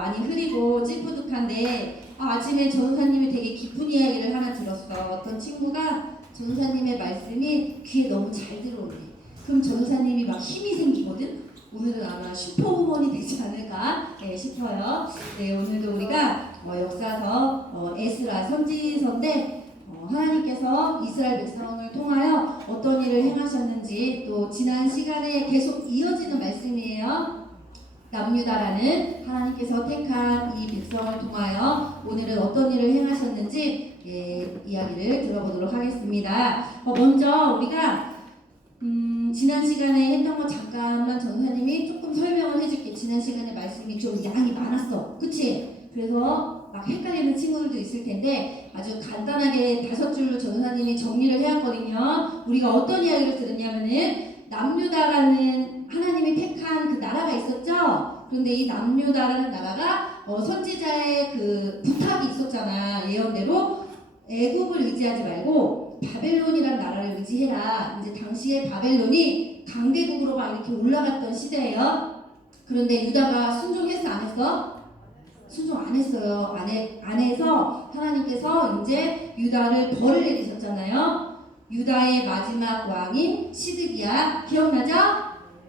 많이 흐리고 찌뿌듯한데 아침에 전도사님이 되게 기쁜 이야기를 하나 들었어. 어떤 친구가 전도사님의 말씀이 귀에 너무 잘 들어오네. 그럼 전도사님이 막 힘이 생기거든. 오늘은 아마 슈퍼우먼이 되지 않을까 싶어요. 네, 오늘도 우리가 역사서 에스라 선지서인데 하나님께서 이스라엘 백성을 통하여 어떤 일을 행하셨는지 또 지난 시간에 계속 이어지는 말씀이에요. 남유다라는 하나님께서 택한 이 백성을 통하여 오늘은 어떤 일을 행하셨는지 이야기를 들어보도록 하겠습니다. 먼저 우리가 지난 시간에 했던 거 잠깐만 전사님이 조금 설명을 해줄게. 지난 시간에 말씀이 좀 양이 많았어. 그치? 그래서 막 헷갈리는 친구들도 있을 텐데 아주 간단하게 5줄로 전사님이 정리를 해왔거든요. 우리가 어떤 이야기를 들었냐면은 남유다라는 하나님이 택한 그 나라가 있었죠. 그런데 이 남유다라는 나라가 선지자의 그 부탁이 있었잖아. 예언대로 애굽을 의지하지 말고 바벨론이라는 나라를 의지해라. 이제 당시에 바벨론이 강대국으로 막 이렇게 올라갔던 시대예요. 그런데 유다가 순종했어, 안 했어? 순종 안 했어요. 안 해서 하나님께서 이제 유다를 벌을 내리셨잖아요. 유다의 마지막 왕인 시드기야, 기억나죠?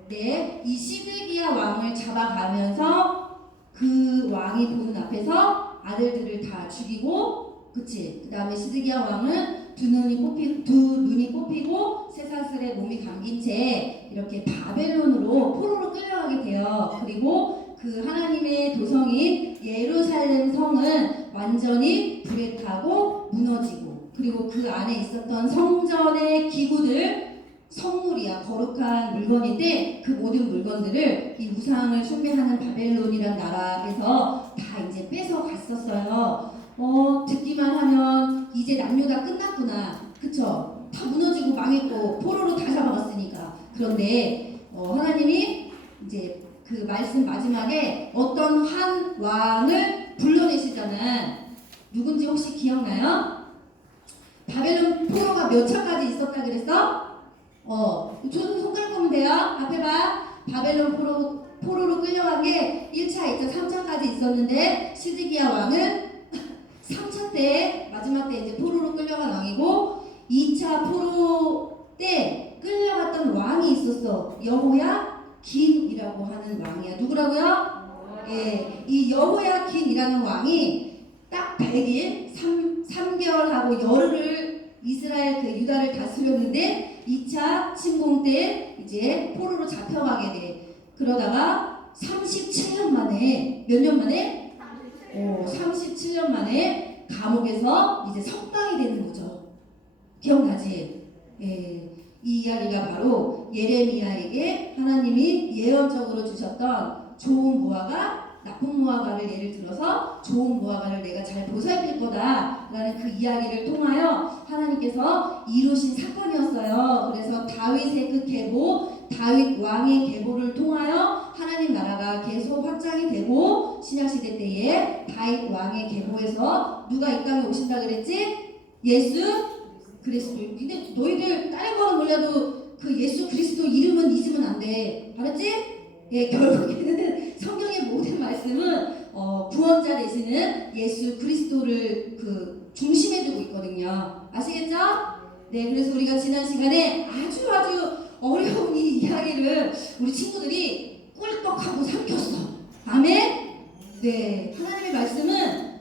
네, 이 시드기야 왕을 잡아가면서 그 왕이 보는 앞에서 아들들을 다 죽이고, 그치? 그 다음에 시드기야 왕은 두 눈이 뽑히고 쇠사슬에 몸이 감긴 채 이렇게 바벨론으로 포로로 끌려가게 돼요. 그리고 그 하나님의 도성인 예루살렘 성은 완전히 불에 타고 무너지고, 그리고 그 안에 있었던 성전의 기구들, 성물이야, 거룩한 물건인데 그 모든 물건들을 이 우상을 숭배하는 바벨론이란 나라에서 다 이제 뺏어 갔었어요. 듣기만 하면 이제 남유다 끝났구나, 그쵸? 다 무너지고 망했고 포로로 다 잡아갔으니까. 그런데 하나님이 이제 그 말씀 마지막에 어떤 한 왕을 불러내시잖아. 누군지 혹시 기억나요? 바벨론 포로가 몇 차까지 있었다 그랬어? 저는 손가락 보면 돼요. 앞에 봐. 바벨론 포로로 끌려간 게 1차, 2차, 3차까지 있었는데 시드기야 왕은 3차 때, 마지막 때 이제 포로로 끌려간 왕이고, 2차 포로 때 끌려갔던 왕이 있었어. 여호야긴이라고 하는 왕이야. 누구라고요? 예, 이 여호야긴이라는 왕이 딱 100일, 3개월하고 열흘을 이스라엘 그 유다를 다스렸는데 2차 침공 때 이제 포로로 잡혀가게 돼. 그러다가 37년 만에, 몇 년 만에? 37년 만에 감옥에서 이제 석방이 되는 거죠. 기억나지? 예, 이 이야기가 바로 예레미야에게 하나님이 예언적으로 주셨던 좋은 무화과, 나쁜 무화과를 예를 들어서 좋은 무화과를 내가 잘 보살필 거다 라는 그 이야기를 통하여 하나님께서 이루신 사건이었어요. 그래서 다윗의 그 계보, 다윗 왕의 계보를 통하여 하나님 나라가 계속 확장이 되고, 신약시대 때에 다윗 왕의 계보에서 누가 이 땅에 오신다 그랬지? 예수 그리스도. 근데 너희들 다른 거는 몰라도 그 예수 그리스도 이름은 잊으면 안 돼. 알았지? 예, 결국에는 성경의 모든 말씀은 구원자 되시는 예수 그리스도를 그 중심에 두고 있거든요. 아시겠죠? 네, 그래서 우리가 지난 시간에 아주 어려운 이 이야기를 우리 친구들이 꿀떡하고 삼켰어. 아멘? 네, 하나님의 말씀은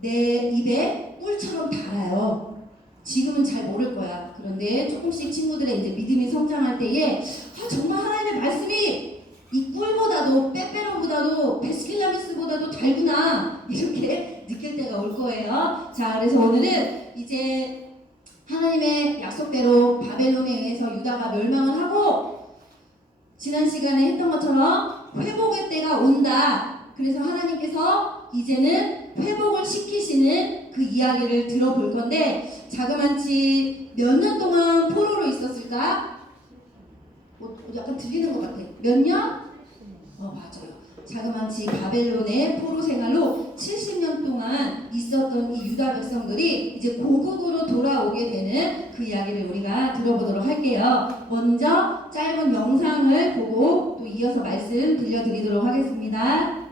내 입에 꿀처럼 달아요. 지금은 잘 모를 거야. 그런데 조금씩 친구들의 이제 믿음이 성장할 때에 정말 하나님의 말씀이 이 꿀보다도 빼빼로보다도 베스킨라빈스보다도 달구나, 이렇게 느낄 때가 올 거예요. 자, 그래서 오늘은 이제 하나님의 약속대로 바벨론에 의해서 유다가 멸망을 하고, 지난 시간에 했던 것처럼 회복의 때가 온다. 그래서 하나님께서 이제는 회복을 시키시는 그 이야기를 들어볼 건데, 자그만치 몇 년 동안 포로로 있었을까? 약간 들리는 것 같아. 몇 년? 맞아요. 자그만치 바벨론의 포로 생활로 70년 동안 있었던 이 유다 백성들이 이제 고국으로 돌아오게 되는 그 이야기를 우리가 들어보도록 할게요. 먼저 짧은 영상을 보고 또 이어서 말씀 들려드리도록 하겠습니다.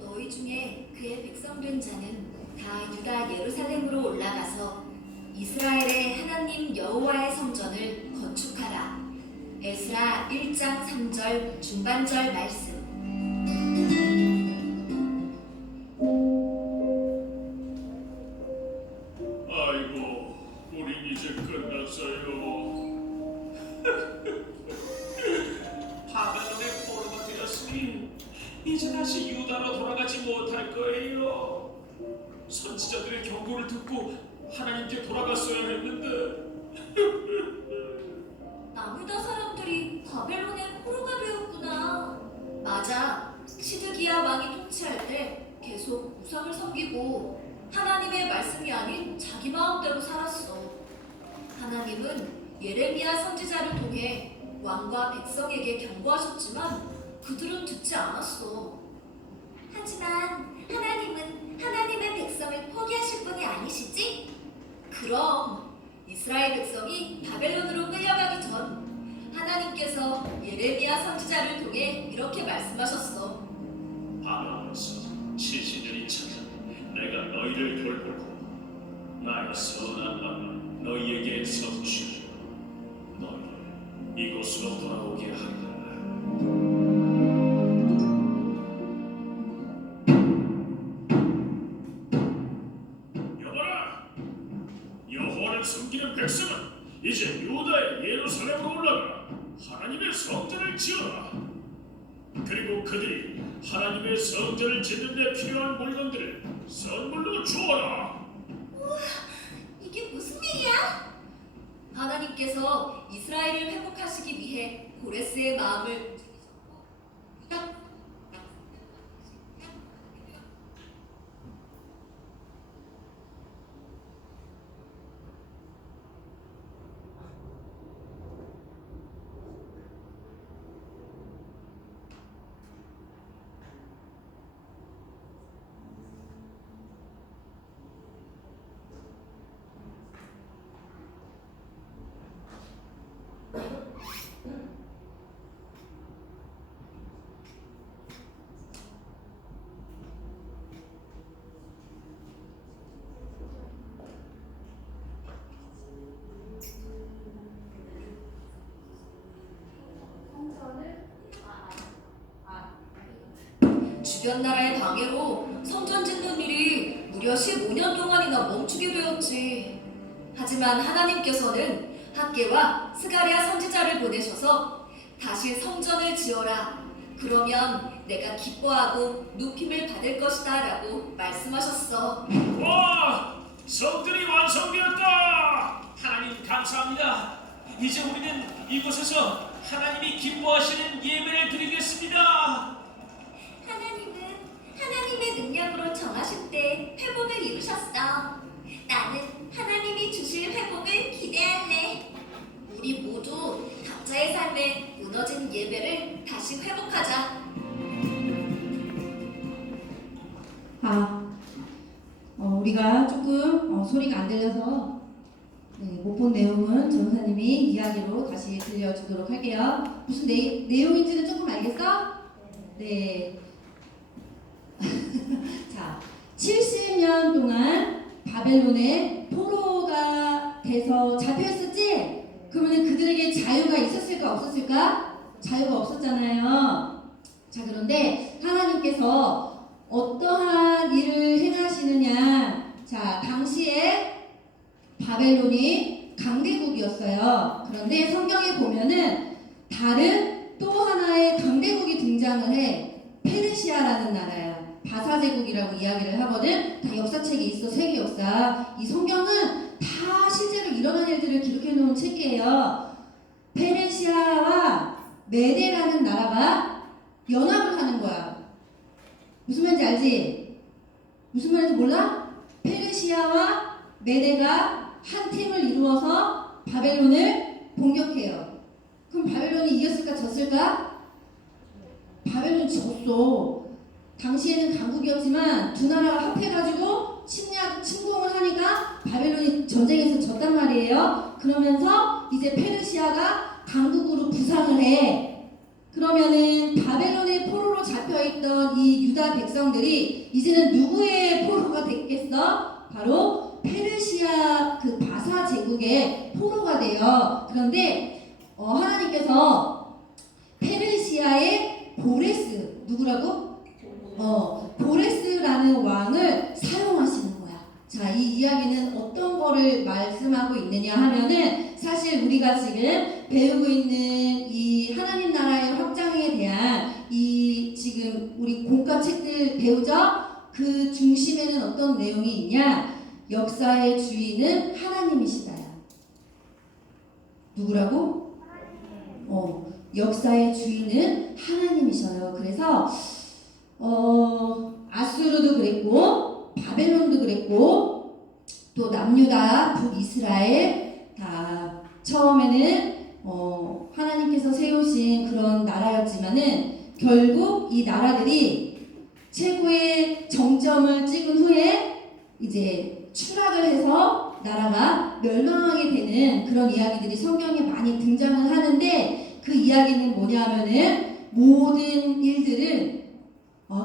너희 중에 그의 백성된 자는 다 유다 예루살렘으로 올라가서 이스라엘의 하나님 여호와의 성전을 건축하라. 에스라 1장 3절 중반절 말씀. 아이고, 우린 이제 끝났어요. 바벨론의 포로가 되었으니 이제 다시 유다로 돌아가지 못할 거예요. 선지자들의 경고를 듣고 하나님께 돌아갔어야 했는데. 남유다 사람들이 바벨론의 포로가 되었구나. 맞아. 시드기야 왕이 통치할 때 계속 우상을 섬기고 하나님의 말씀이 아닌 자기 마음대로 살았어. 하나님은 예레미야 선지자를 통해 왕과 백성에게 경고하셨지만 그들은 듣지 않았어. 하지만 하나님은 하나님의 백성을 포기하실 분이 아니시지? 그럼 이스라엘 백성이 바벨론으로 끌려가기 전 하나님께서 예레미야 선지자를 통해 이렇게 말씀하셨어. 바벨론에서 70년이 차자 내가 너희를 돌보고 나의 선한 마음을 너희에게 서주시고 너희를 이곳으로 돌아오게 하리라. 여봐라! 여호와를 섬기는 백성은 이제 유다의 예루살렘으로 올라가 하나님의 성전을 지어라. 그리고 그들이 하나님의 성전을 짓는 데 필요한 물건들을 선물로 주어라. 이게 무슨 일이야? 하나님께서 이스라엘을 회복하시기 위해 고레스의 마음을 주변 나라의 방해로 성전 짓는 일이 무려 15년 동안이나 멈추게 되었지. 하지만 하나님께서는 학개와 스가랴 선지자를 보내셔서 다시 성전을 지어라. 그러면 내가 기뻐하고 높임을 받을 것이다 라고 말씀하셨어. 와! 성전이 완성되었다! 하나님 감사합니다. 이제 우리는 이곳에서 하나님이 기뻐하시는 예배를 드리겠습니다. 하나님의 능력으로 정하실 때 회복을 이루셨어. 나는 하나님이 주실 회복을 기대할래. 우리 모두 각자의 삶에 무너진 예배를 다시 회복하자. 우리가 조금 소리가 안 들려서 못 본 내용은 전사님이 이야기로 다시 들려주도록 할게요. 무슨 내용인지는 조금 알겠어? 네. 자, 70년 동안 바벨론에 포로가 돼서 잡혀있었지? 그러면 그들에게 자유가 있었을까 없었을까? 자유가 없었잖아요. 자, 그런데 하나님께서 어떠한 일을 행하시느냐? 자, 당시에 바벨론이 강대국이었어요. 그런데 성경에 보면은 다른 또 하나의 강대국이 등장을 해. 페르시아라는 나라야. 바사제국이라고 이야기를 하거든. 다 역사책에 있어. 세계 역사. 이 성경은 다 실제로 일어난 일들을 기록해 놓은 책이에요. 페르시아와 메데라는 나라가 연합을 하는 거야. 무슨 말인지 알지? 무슨 말인지 몰라? 페르시아와 메데가 한 팀을 이루어서 바벨론을 공격해요. 그럼 바벨론이 이겼을까 졌을까? 바벨론이 졌어. 당시에는 강국이었지만 두 나라가 합해가지고 침공을 하니까 바벨론이 전쟁에서 졌단 말이에요. 그러면서 이제 페르시아가 강국으로 부상을 해. 그러면은 바벨론의 포로로 잡혀있던 이 유다 백성들이 이제는 누구의 포로가 됐겠어? 바로 페르시아 그 바사 제국의 포로가 돼요. 그런데 하나님께서 페르시아의 보레스, 누구라고? 보레스라는 왕을 사용하시는 거야. 자, 이 이야기는 어떤 거를 말씀하고 있느냐 하면은 사실 우리가 지금 배우고 있는 이 하나님 나라의 확장에 대한 이 지금 우리 공과책들 배우죠? 그 중심에는 어떤 내용이 있냐? 역사의 주인은 하나님이시다. 누구라고? 역사의 주인은 하나님이셔요. 그래서 아수르도 그랬고 바벨론도 그랬고 또 남유다 북이스라엘 다 처음에는 하나님께서 세우신 그런 나라였지만은 결국 이 나라들이 최고의 정점을 찍은 후에 이제 추락을 해서 나라가 멸망하게 되는 그런 이야기들이 성경에 많이 등장을 하는데 그 이야기는 뭐냐면은 모든 일들은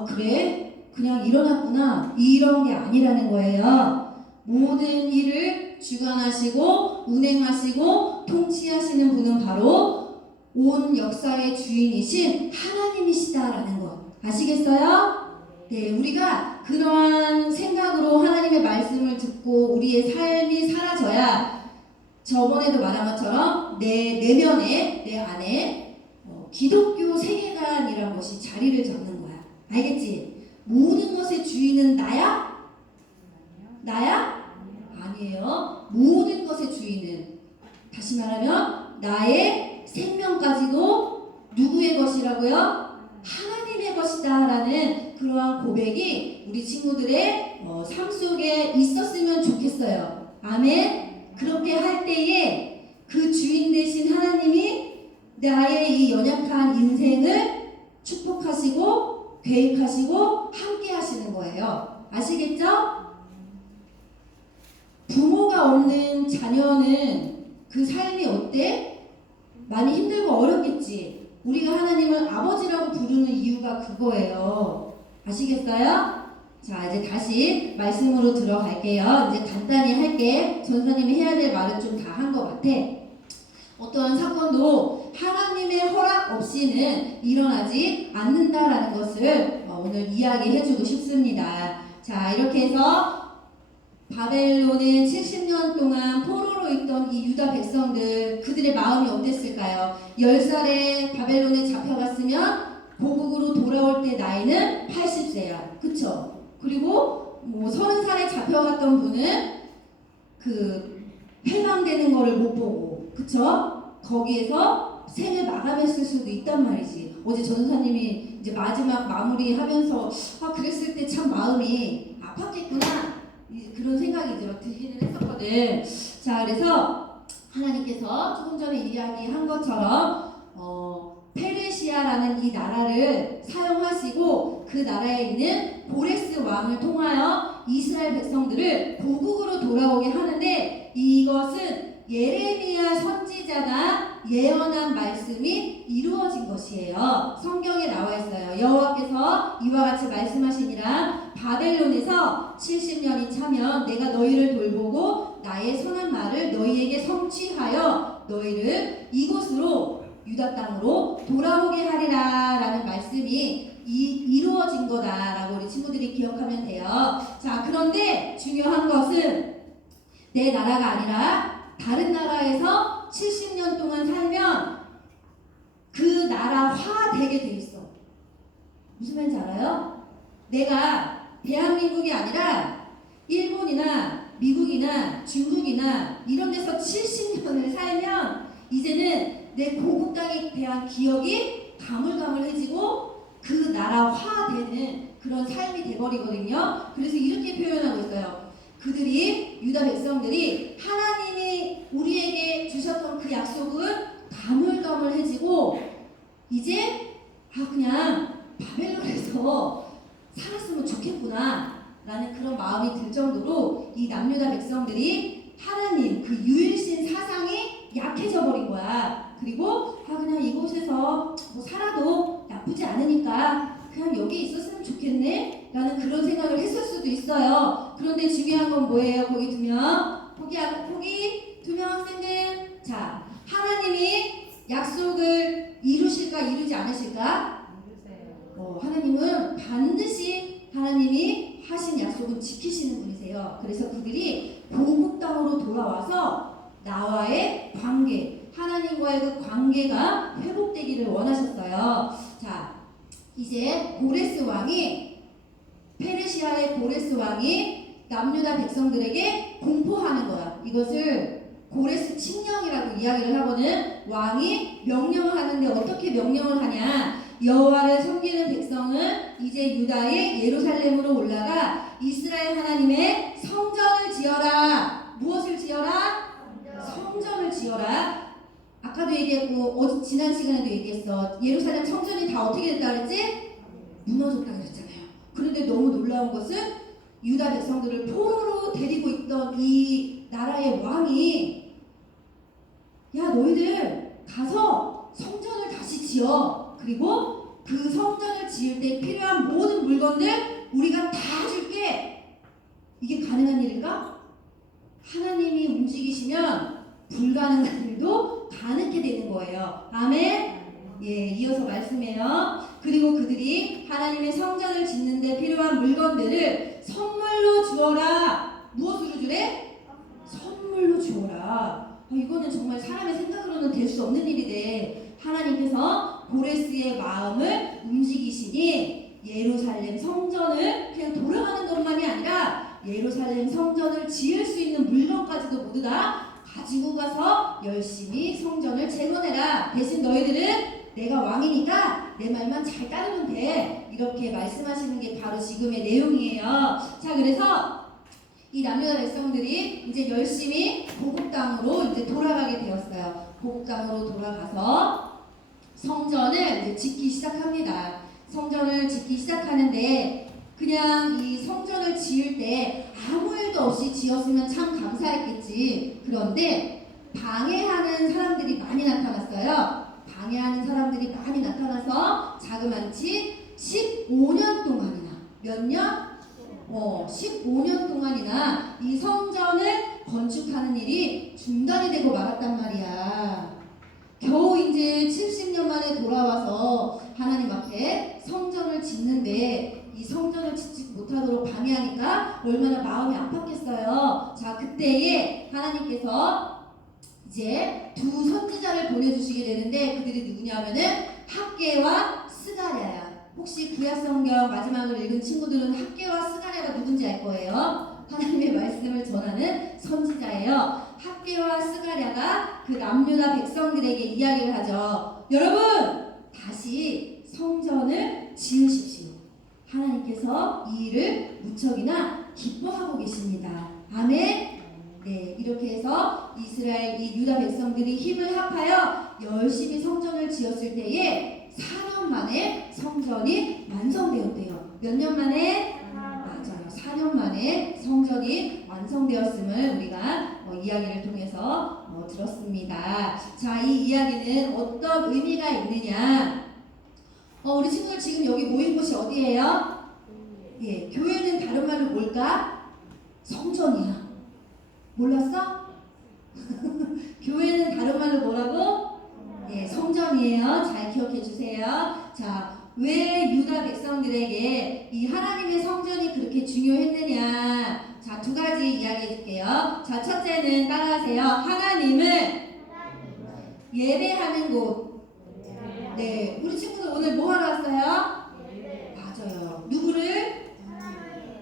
그래? 그냥 일어났구나. 이런 게 아니라는 거예요. 모든 일을 주관하시고 운행하시고 통치하시는 분은 바로 온 역사의 주인이신 하나님이시다라는 것. 아시겠어요? 네, 우리가 그러한 생각으로 하나님의 말씀을 듣고 우리의 삶이 사라져야 저번에도 말한 것처럼 내 내면에 내 안에 기독교 세계관이란 것이 자리를 잡는 거야. 알겠지? 모든 것의 주인은 나야? 나야? 아니에요. 모든 것의 주인은 다시 말하면 나의 생명까지도 누구의 것이라고요? 하나님의 것이다 라는 그러한 고백이 우리 친구들의 삶 속에 있었으면 좋겠어요. 아멘. 그렇게 할 때에 그 주인 되신 하나님이 나의 이 연약한 인생을 축복하시고 계획하시고 함께 하시는 거예요. 아시겠죠? 부모가 없는 자녀는 그 삶이 어때? 많이 힘들고 어렵겠지. 우리가 하나님을 아버지라고 부르는 이유가 그거예요. 아시겠어요? 자, 이제 다시 말씀으로 들어갈게요. 이제 간단히 할게. 전사님이 해야 될 말은 좀 다 한 것 같아. 어떠한 사건도 하나님의 허락 없이는 일어나지 않는다라는 것을 오늘 이야기해주고 싶습니다. 자, 이렇게 해서 바벨론에 70년 동안 포로로 있던 이 유다 백성들, 그들의 마음이 어땠을까요? 10살에 바벨론에 잡혀갔으면 고국으로 돌아올 때 나이는 80세야. 그쵸? 그리고 30살에 잡혀갔던 분은 그 해방되는 거를 못 보고, 그쵸? 거기에서 생을 마감했을 수도 있단 말이지. 어제 전도사님이 이제 마지막 마무리 하면서 그랬을 때 참 마음이 아팠겠구나. 그런 생각이 들기는 했었거든. 자, 그래서 하나님께서 조금 전에 이야기한 것처럼 페르시아라는 이 나라를 사용하시고 그 나라에 있는 보레스 왕을 통하여 이스라엘 백성들을 고국으로 돌아오게 하는데 이것은 예레미야 선지자가 예언한 말씀이 이루어진 것이에요. 성경에 나와 있어요. 여호와께서 이와 같이 말씀하시니라 바벨론에서 70년이 차면 내가 너희를 돌보고 나의 선한 말을 너희에게 성취하여 너희를 이곳으로 유다 땅으로 돌아오게 하리라 라는 말씀이 이루어진 거다라고 우리 친구들이 기억하면 돼요. 자, 그런데 중요한 것은 내 나라가 아니라 다른 나라에서 70년 동안 살면 그 나라화 되게 돼 있어. 무슨 말인지 알아요? 내가 대한민국이 아니라 일본이나 미국이나 중국이나 이런 데서 70년을 살면 이제는 내 고국 땅에 대한 기억이 가물가물해지고 그 나라화되는 그런 삶이 돼버리거든요. 그래서 이렇게 표현하고 있어요. 그들이 유다 백성들이 하나님이 우리에게 주셨던 그 약속은 가물가물해지고 이제 그냥 바벨론에서 살았으면 좋겠구나 라는 그런 마음이 들 정도로 이 남유다 백성들이 하나님 그 유일신 사상이 약해져 버린 거야. 그리고 그냥 이곳에서 뭐 살아도 나쁘지 않으니까 그냥 여기 있었으면 좋겠네 라는 그런 생각을 했을 수도 있어요. 그런데 중요한 건 뭐예요? 거기 두 명 학생들. 자, 하나님이 약속을 이루실까 이루지 않으실까? 하나님은 반드시 하나님이 하신 약속은 지키시는 분이세요. 그래서 그들이 고국 땅으로 돌아와서 나와의 관계, 하나님과의 그 관계가 회복되기를 원하셨어요. 자, 이제 고레스 왕이, 페르시아의 고레스 왕이 남유다 백성들에게 공포하는 거야. 이것을 고레스 칙령이라고 이야기를 하거든. 왕이 명령을 하는데 어떻게 명령을 하냐? 여호와를 섬기는 백성은 이제 유다의 예루살렘으로 올라가 이스라엘 하나님의 성전을 지어라. 무엇을 지어라? 성전을 지어라. 아까도 얘기했고 지난 시간에도 얘기했어. 예루살렘 성전이 다 어떻게 됐다 그랬지? 무너졌다 그랬잖아요. 그런데 너무 놀라운 것은 유다 백성들을 포로로 데리고 있던 이 나라의 왕이 야 너희들 가서 성전을 다시 지어. 그리고 그 성전을 지을 때 필요한 모든 물건들 우리가 다 줄게. 이게 가능한 일일까? 하나님이 움직이시면 불가능한 일도 가능하게 되는 거예요. 아멘? 예, 이어서 말씀해요. 그리고 그들이 하나님의 성전을 짓는데 필요한 물건들을 선물로 주어라. 무엇으로 주래? 선물로 주어라. 이거는 정말 사람의 생각으로는 될 수 없는 일이래. 하나님께서 고레스의 마음을 움직이시니 예루살렘 성전을 그냥 돌아가는 것만이 아니라 예루살렘 성전을 지을 수 있는 물건까지도 모두 다 가지고 가서 열심히 성전을 재건해라. 대신 너희들은 내가 왕이니까 내 말만 잘 따르면 돼. 이렇게 말씀하시는 게 바로 지금의 내용이에요. 자, 그래서 이 남유다 백성들이 이제 열심히 고국 땅으로 이제 돌아가게 되었어요. 고국 땅으로 돌아가서 성전을 이제 짓기 시작합니다. 성전을 짓기 시작하는데 그냥 이 성전을 지을 때 아무 일도 없이 지었으면 참 감사했겠지. 그런데 방해하는 사람들이 많이 나타났어요. 방해하는 사람들이 많이 나타나서 자그마치 15년 동안이나 몇 년? 15년 동안이나 이 성전을 건축하는 일이 중단이 되고 말았단 말이야. 겨우 이제 70년 만에 돌아와서 하나님 앞에 성전을 짓는데 이 성전을 짓지 못하도록 방해하니까 얼마나 마음이 아팠겠어요. 자, 그때에 하나님께서 이제 두 선지자를 보내주시게 되는데 그들이 누구냐면은 학개와 스가랴야. 혹시 구약성경 마지막을 읽은 친구들은 학개와 스가랴가 누군지 알 거예요. 하나님의 말씀을 전하는 선지자예요. 학개와 스가랴가 그 남유다 백성들에게 이야기를 하죠. 여러분, 다시 성전을 지으십시오. 하나님께서 이 일을 무척이나 기뻐하고 계십니다. 아멘. 네, 이렇게 해서 이스라엘 이 유다 백성들이 힘을 합하여 열심히 성전을 지었을 때에 4년 만에 성전이 완성되었대요. 몇 년 만에? 맞아요. 4년 만에 성전이 완성되었음을 우리가 이야기를 통해서 들었습니다. 자, 이 이야기는 어떤 의미가 있느냐? 우리 친구들 지금 여기 모인 곳이 어디예요? 예, 교회는 다른 말로 뭘까? 성전이야. 몰랐어? 교회는 다른 말로 뭐라고? 예, 성전이에요. 잘 기억해 주세요. 자, 왜 유다 백성들에게 이 하나님의 성전이 그렇게 중요했느냐? 자, 두 가지 이야기해 줄게요. 자, 첫째는 따라하세요. 하나님을 예배하는 곳. 네, 우리 친구들 오늘 뭐 하러 왔어요? 맞아요. 누구를?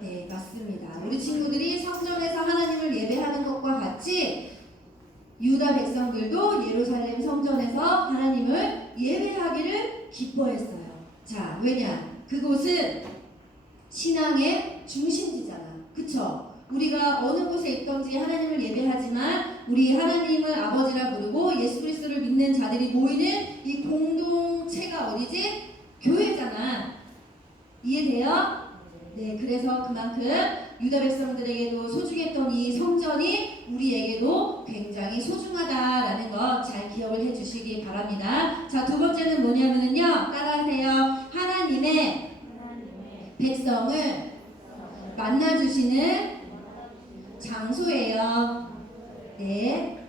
네, 맞습니다. 우리 친구들이 성전에서 하나님을 예배하는 것과 같이 유다 백성들도 예루살렘 성전에서 하나님을 예배하기를 기뻐했어요. 자, 왜냐? 그곳은 신앙의 중심지잖아. 그쵸? 우리가 어느 곳에 있던지 하나님을 예배하지만 우리 하나님을 아버지라 부르고 예수 그리스도를 믿는 자들이 모이는 이 공동체가 어디지? 교회잖아. 이해돼요? 네, 그래서 그만큼 유다 백성들에게도 소중했던 이 성전이 우리에게도 굉장히 소중하다라는 거 잘 기억을 해주시기 바랍니다. 자, 두 번째는 뭐냐면요, 따라하세요. 하나님의 백성을 만나주시는 장소예요. 네,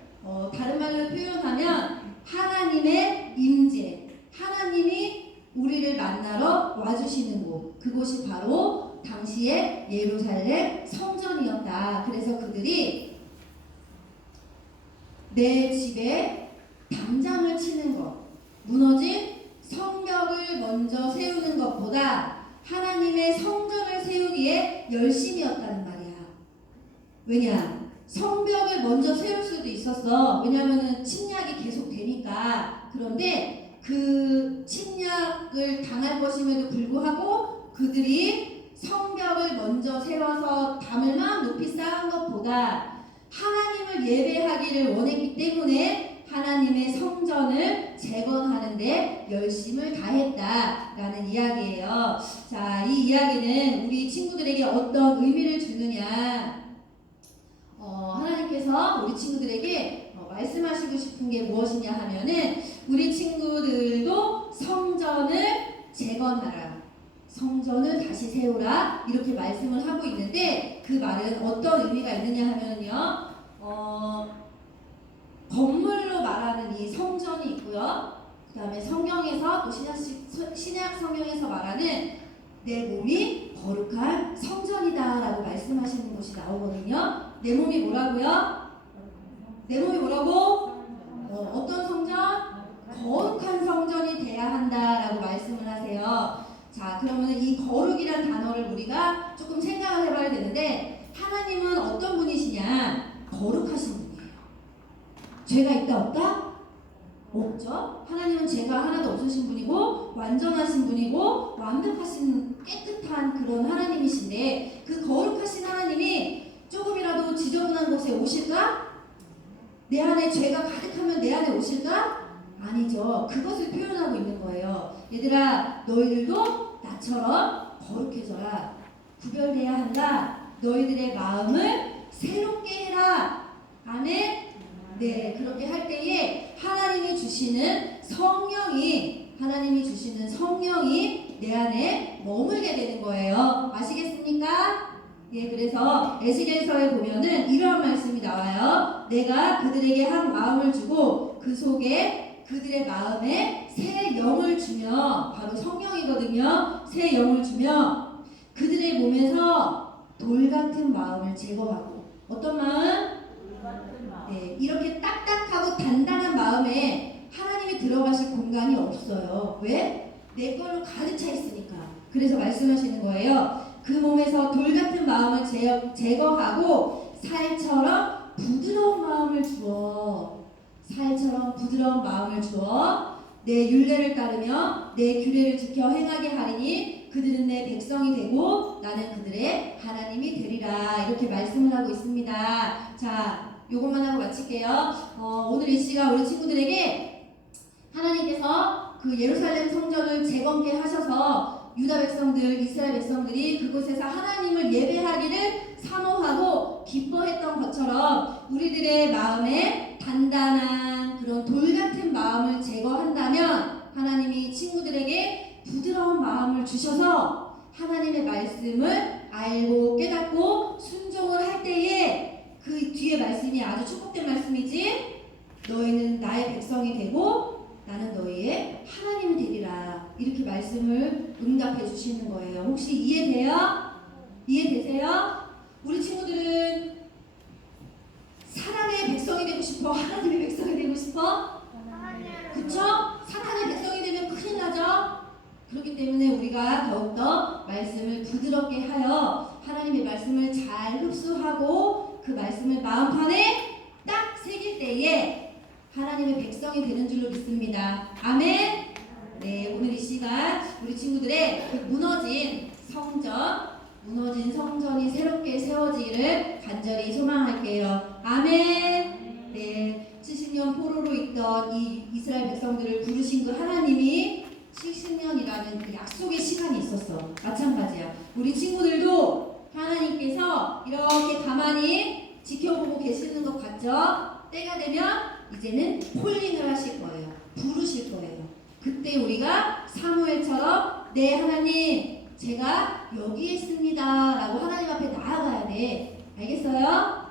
다른 말로 표현하면 하나님의 임재, 하나님이 우리를 만나러 와주시는 곳, 그곳이 바로 당시의 예루살렘 성전이었다. 그래서 그들이 내 집에 담장을 치는 것, 무너진 성벽을 먼저 세우는 것보다 하나님의 성전을 세우기에 열심이었다는 말이야. 왜냐? 성벽을 먼저 세울 수도 있었어. 왜냐하면 침략이 계속 되니까. 그런데 그 침략을 당할 것임에도 불구하고 그들이 성벽을 먼저 세워서 담을 막 높이 쌓은 것보다 하나님을 예배하기를 원했기 때문에 하나님의 성전을 재건하는데 열심을 다했다라는 이야기예요. 자, 이 이야기는 우리 친구들에게 어떤 의미를 주느냐? 하나님께서 우리 친구들에게 말씀하시고 싶은 게 무엇이냐 하면은 우리 친구들도 성전을 재건하라, 성전을 다시 세우라 이렇게 말씀을 하고 있는데 그 말은 어떤 의미가 있느냐 하면요, 건물로 말하는 이 성전이 있고요. 그 다음에 성경에서 또 신약 성경에서 말하는 내 몸이 거룩한 성전이다 라고 말씀하시는 곳이 나오거든요. 내 몸이 뭐라고요? 내 몸이 뭐라고? 어떤 성전? 거룩한 성전이 돼야 한다라고 말씀을 하세요. 자, 그러면 이 거룩이란 단어를 우리가 조금 생각을 해봐야 되는데 하나님은 어떤 분이시냐? 거룩하신 분이에요. 죄가 있다 없다? 없죠. 하나님은 죄가 하나도 없으신 분이고 완전하신 분이고 완벽하신 깨끗한 그런 하나님이신데 그 거룩하신 하나님이 조금이라도 지저분한 곳에 오실까? 내 안에 죄가 가득하면 내 안에 오실까? 아니죠. 그것을 표현하고 있는 거예요. 얘들아, 너희들도 나처럼 거룩해져라. 구별돼야 한다. 너희들의 마음을 새롭게 해라. 아멘. 네, 그렇게 할 때에 하나님이 주시는 성령이 내 안에 머물게 되는 거예요. 아시겠습니까? 예, 그래서 에스겔서에 보면은 이러한 말씀이 나와요. 내가 그들에게 한 마음을 주고 그 속에 그들의 마음에 새 영을 주며, 바로 성령이거든요. 새 영을 주며 그들의 몸에서 돌 같은 마음을 제거하고. 어떤 마음? 네, 이렇게 딱딱하고 단단한 마음에 하나님이 들어가실 공간이 없어요. 왜? 내 걸로 가득 차 있으니까. 그래서 말씀하시는 거예요. 그 몸에서 돌 같은 마음을 제거하고 살처럼 부드러운 마음을 주어. 살처럼 부드러운 마음을 주어 내 율례를 따르며 내 규례를 지켜 행하게 하리니 그들은 내 백성이 되고 나는 그들의 하나님이 되리라. 이렇게 말씀을 하고 있습니다. 자, 요것만 하고 마칠게요. 오늘 이 시간 우리 친구들에게 하나님께서 그 예루살렘 성전을 재건케 하셔서 유다 백성들, 이스라엘 백성들이 그곳에서 하나님을 예배하기를 사모하고 기뻐했던 것처럼 우리들의 마음에 단단한 그런 돌 같은 마음을 제거한다면 하나님이 친구들에게 부드러운 마음을 주셔서 하나님의 말씀을 알고 깨닫고 순종을 할 때에 그 뒤에 말씀이 아주 축복된 말씀이지. 너희는 나의 백성이 되고 나는 너희의 하나님이 되리라. 이렇게 말씀을 응답해 주시는 거예요. 혹시 이해돼요? 이해되세요? 우리 친구들은 사랑의 백성이 되고 싶어? 하나님의 백성이 되고 싶어? 그쵸? 사탄의 백성이 되면 큰일 나죠? 그렇기 때문에 우리가 더욱더 말씀을 부드럽게 하여 하나님의 말씀을 잘 흡수하고 그 말씀을 마음판에 딱 새길 때에 하나님의 백성이 되는 줄로 믿습니다. 아멘. 네, 오늘 이 시간 우리 친구들의 그 무너진 성전이 새롭게 세워지기를 간절히 소망할게요. 아멘. 네, 70년 포로로 있던 이 이스라엘 백성들을 부르신 그 하나님이 70년이라는 그 약속의 시간이 있었어. 마찬가지야. 우리 친구들도 하나님께서 이렇게 가만히 지켜보고 계시는 것 같죠? 때가 되면 이제는 폴링을 하실 거예요. 부르실 거예요. 그때 우리가 사무엘처럼 네 하나님 제가 여기 있습니다 라고 하나님 앞에 나아가야 돼. 알겠어요?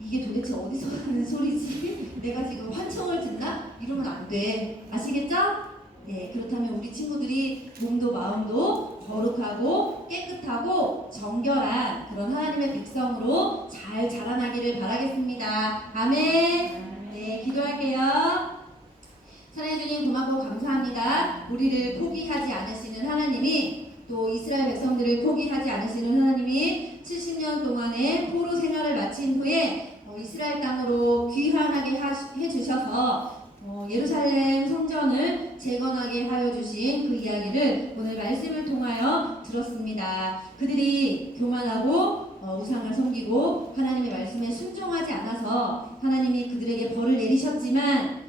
이게 도대체 어디서 하는 소리지? 내가 지금 환청을 듣나? 이러면 안 돼. 아시겠죠? 네, 그렇다면 우리 친구들이 몸도 마음도 거룩하고 깨끗하고 정결한 그런 하나님의 백성으로 잘 자라나기를 바라겠습니다. 아멘. 네, 기도할게요. 사랑해 주님 고맙고 감사합니다. 우리를 포기하지 않으시는 하나님이 또 이스라엘 백성들을 포기하지 않으시는 하나님이 70년 동안의 포로 생활을 마친 후에 이스라엘 땅으로 귀환하게 해주셔서 예루살렘 성전을 재건하게 하여 주신 그 이야기를 오늘 말씀을 통하여 들었습니다. 그들이 교만하고 우상을 섬기고 하나님의 말씀에 순종하지 않아서 하나님이 그들에게 벌을 내리셨지만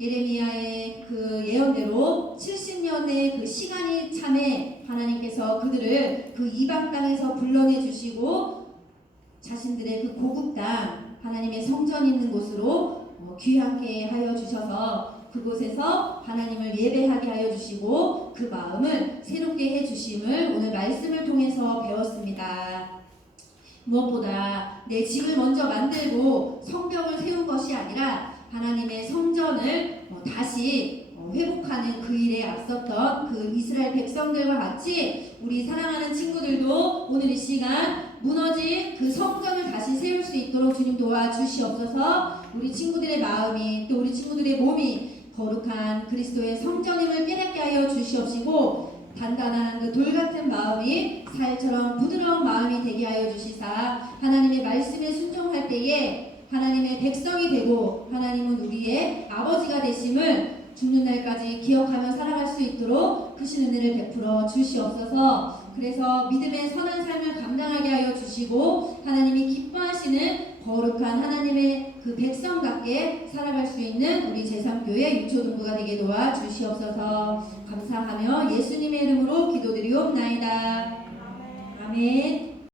예레미야의 그 예언대로 70년의 그 시간이 참에 하나님께서 그들을 그 이방 땅에서 불러내 주시고 자신들의 그 고국 땅 하나님의 성전 있는 곳으로 귀하게 하여 주셔서 그곳에서 하나님을 예배하게 하여 주시고 그 마음을 새롭게 해 주심을 오늘 말씀을 통해서 배웠습니다. 무엇보다 내 집을 먼저 만들고 성벽을 세운 것이 아니라 하나님의 성전을 다시 회복하는 그 일에 앞섰던 그 이스라엘 백성들과 같이 우리 사랑하는 친구들도 오늘 이 시간 무너진 그 성전을 다시 세울 수 있도록 주님 도와주시옵소서. 우리 친구들의 마음이 또 우리 친구들의 몸이 거룩한 그리스도의 성전임을 깨닫게 하여 주시옵시고 단단한 그 돌같은 마음이 살처럼 부드러운 마음이 되게 하여 주시사 하나님의 말씀에 순종할 때에 하나님의 백성이 되고 하나님은 우리의 아버지가 되심을 죽는 날까지 기억하며 살아갈 수 있도록 크신 은혜를 베풀어 주시옵소서. 그래서 믿음의 선한 삶을 감당하게 하여 주시고 하나님이 기뻐하시는 거룩한 하나님의 그 백성답게 살아갈 수 있는 우리 제3교회 유초동부가 되게 도와 주시옵소서. 감사하며 예수님의 이름으로 기도드리옵나이다. 아멘.